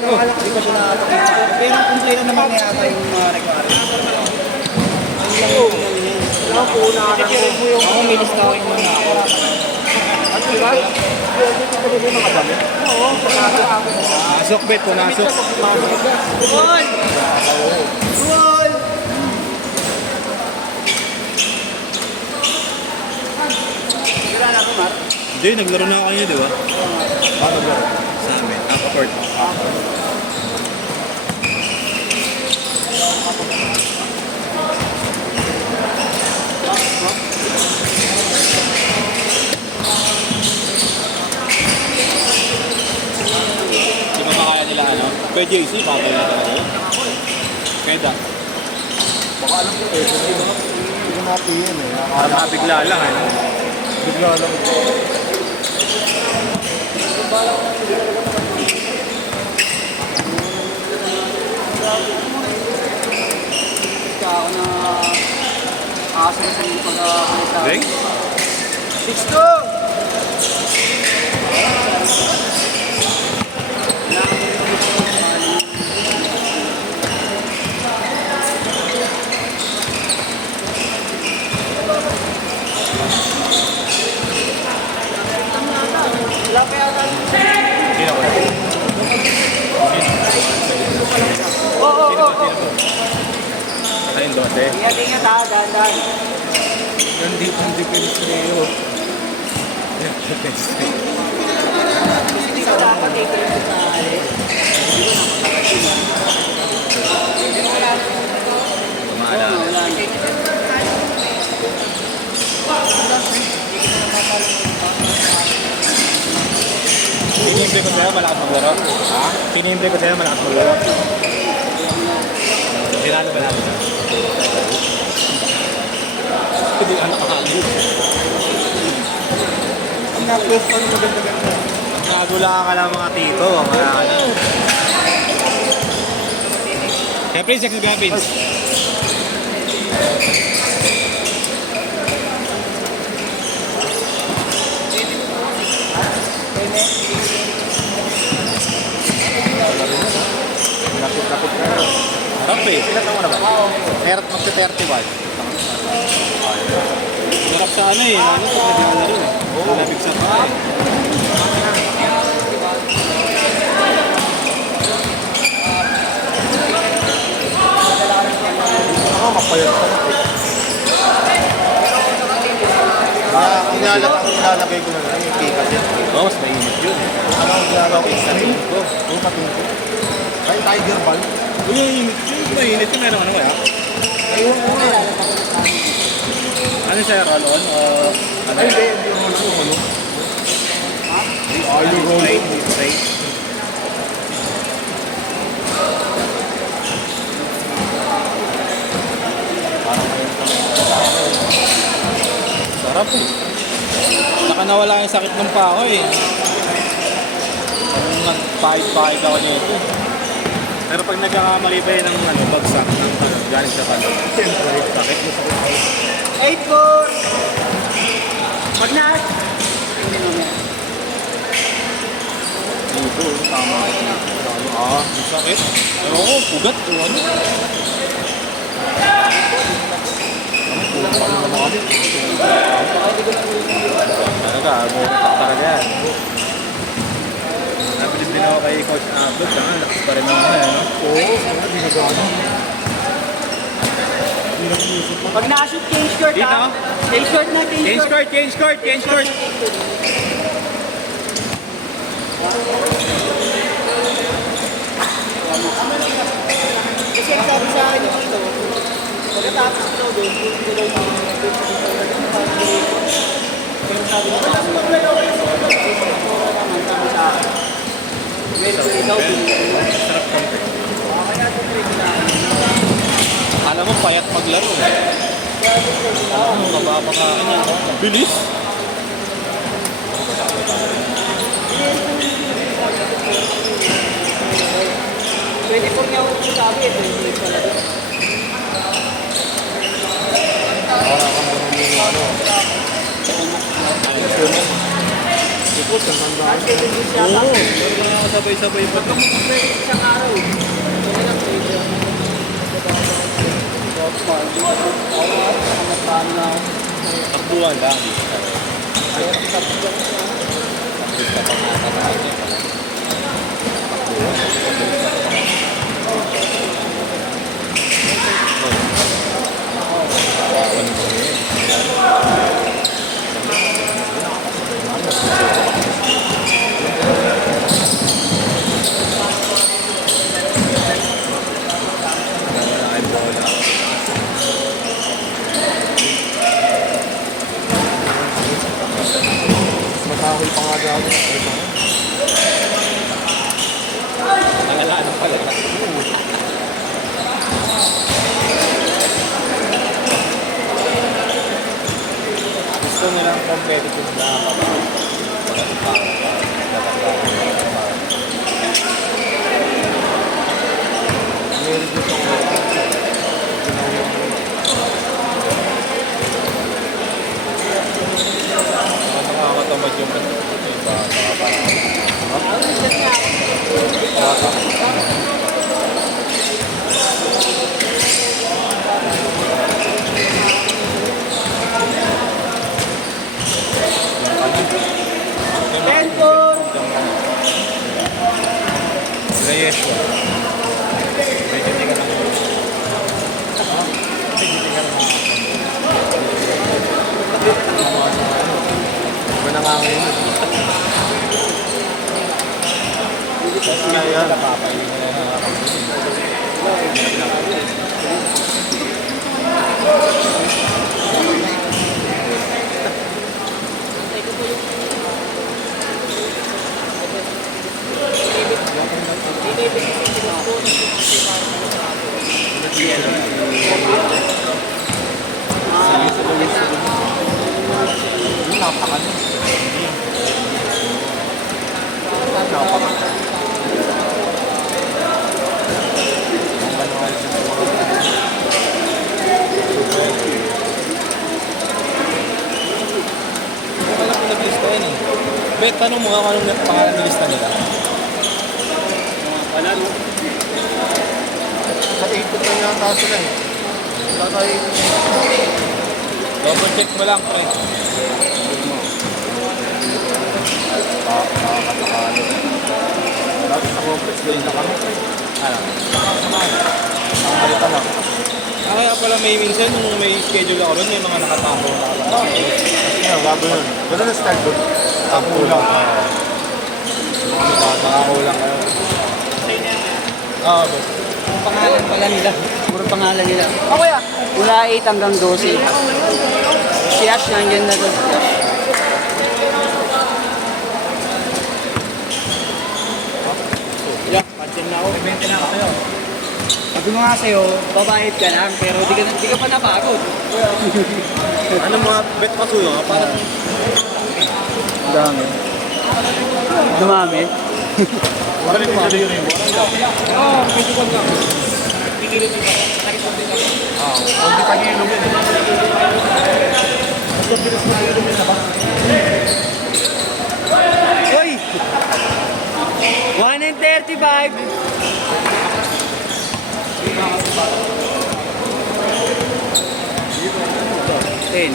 Hindi pa siya nakakita. Pero ang kumpleno naman na yata yung requirement. Wala po na ako milis na ako yung mga ako. Ano ba? Oo, Nasok, bet po, nasok. Gol! Gol! Wala na ako, Mar. Hindi, naglaro na ako kanina, di ba? Paano naglaro? Sa amin, court. Di ba makaya nila ano? Kaya JC, bagay na talaga yun. Kaya Baka alam ko eh, hindi ko natin yun eh. parang mabigla lang, ano? Bigla lang. Kaya ako na asa sa mga pag-akalita. Beng? 6-2! Wala pa yata. Sino ko? Oo. Ayun, dote. Ingat ha, dahan-dahan. Nandito ang defense niyo. Hindi ko dapat i-credit sa alis. Wala. Wala. Pinimple ko sa'yo, malakas maglaro. Ha? Pinimple ko sa'yo, malakas maglaro. Sinalo ba natin? Hindi ka nakakalit. Ang na-question mo ganda-ganda. Nagula ka lang mga tito. Mga ano. Kaya Prince, check na Prince. Lapit-lapit na. Harap eh. Ilan naman na ba? Magsa-31. Harap sa ano eh. Ano sa naglalaro eh. Oo. Nabig sa pa eh. Mapayat ka na. Ang nilalagay ko na lang yung pikas yan. Oo, mas mainit yun. Ano ang nilalagay sa rin ko? Oo, patungo. Ay, tiger ball. Uy, mainit yun. Mainit yun. Meron ano kaya? Ayun ko nga. Ano siya, roll-on? O ano? Ay, hindi yung ano. Are you rolling? Straight. Sarap eh. Saka nawala yung sakit ng pako eh. Nagpahid-pahid ako nito. Pero pag nagkakamali pa yun ng ano, bagsak ng galing sa pano. Siyempre. Sakit mo sa 8-4! Pag na! dito. Tama. Ah, yung sakit. Oo, ugat o ano. Talaga, talaga yan. Nabilis din ako kay Coach Abot, lakas pa rin naman eh, no? Oo, ginagano. Pag na-shoot, change court Dito? ha? Change court na, Change court, change court, change court! Kasi ang sabi sa akin yung ito, pagkatapos ito doon, ito daw yung pero sabi ko, sabi sa akin. Medyo ikaw, Sarap konti. Alam mo, payat maglaro eh. Alam mo, mababakain yan. Bilis! pwede po niya ako sabi, ito yung talaga. Para kang marunong yung ano. Ipot, ang tandaan. Kasi din siya Oo, sa sabay-sabay pa. pwede siyang Takbuhan lang. Matahoy pa nga daw. Nangalaan pala. Gusto nilang competitive na Meron dito ang makakatamad yung iba. Reyes ko. Medyo hindi ka lang. Medyo hindi ka lang. Iba na nga ngayon. Kaya yan. Papayin mo na Bet, tanong mo nga kung anong pangalan ng lista nila. Wala, no? Sa 8 na yata sila eh. Wala tayo. Double check mo lang, pre. Nakakatakalo. Dati sa complex din na kami. Ano? Nakalita lang. Kaya pala may minsan nung may schedule ako ron, may mga nakatapo na. Kaya bago yun. Gano'n na start doon. Tapo lang. Nakakulang kayo. Oo, boss. Ang pangalan pala nila. Puro pangalan nila. Ako ya. Mula 8 hanggang 12. Si Ash nandiyan na doon. Si Ash. Yeah, pansin na ako. May 20 na ako kayo. Sabi ko nga sa'yo, babayad ka lang, pero di ka pa napagod. Ano mga bet pa suyo? Parang Dami. Dumami. parang pwede yun yung bola. Oo, pwede ko lang. Hindi pa hilo yun eh. Uy! 1 and 35. Ten.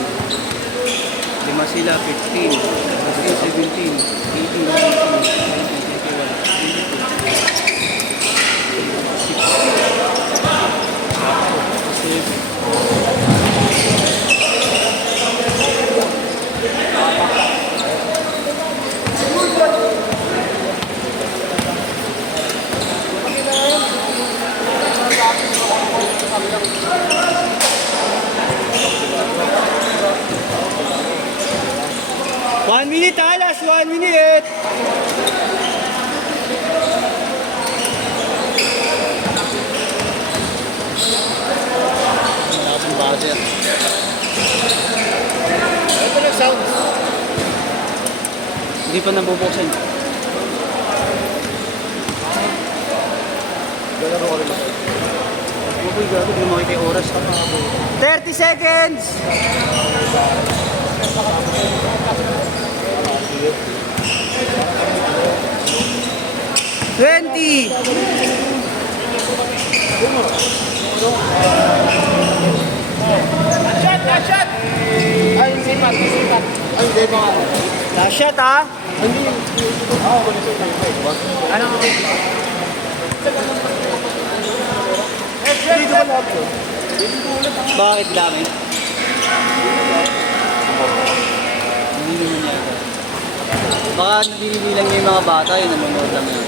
Lima sila, 15, 17, 18, 1 minute ha, last 1 minute. Malaking buzzer. Ito na sounds. Hindi pa nabubuksan. Galaro ko rin ako. Uy, gago, di mo makita yung oras. 30 seconds! 20! Ay, sipat. Ay, hindi pa nga. Last shot ha. Dito ba lahat yun? Bakit dami? Hindi naman yata. Baka nabibili lang niya yung mga bata, yung nanonood lang yun.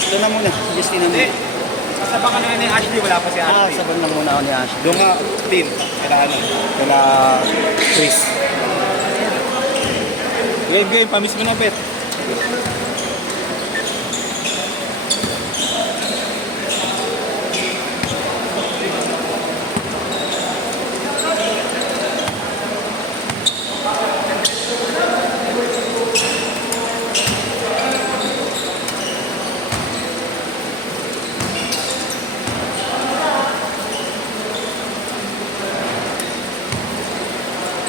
Ito na muna, Justin na muna. Kasabang ka na ni Ashley, wala pa si Ah, Ashley. sabon na muna ako ni Ashley. Doon nga, Tin. Kailangan lang. Kala Chris. Game, pamiss mo na, Bet.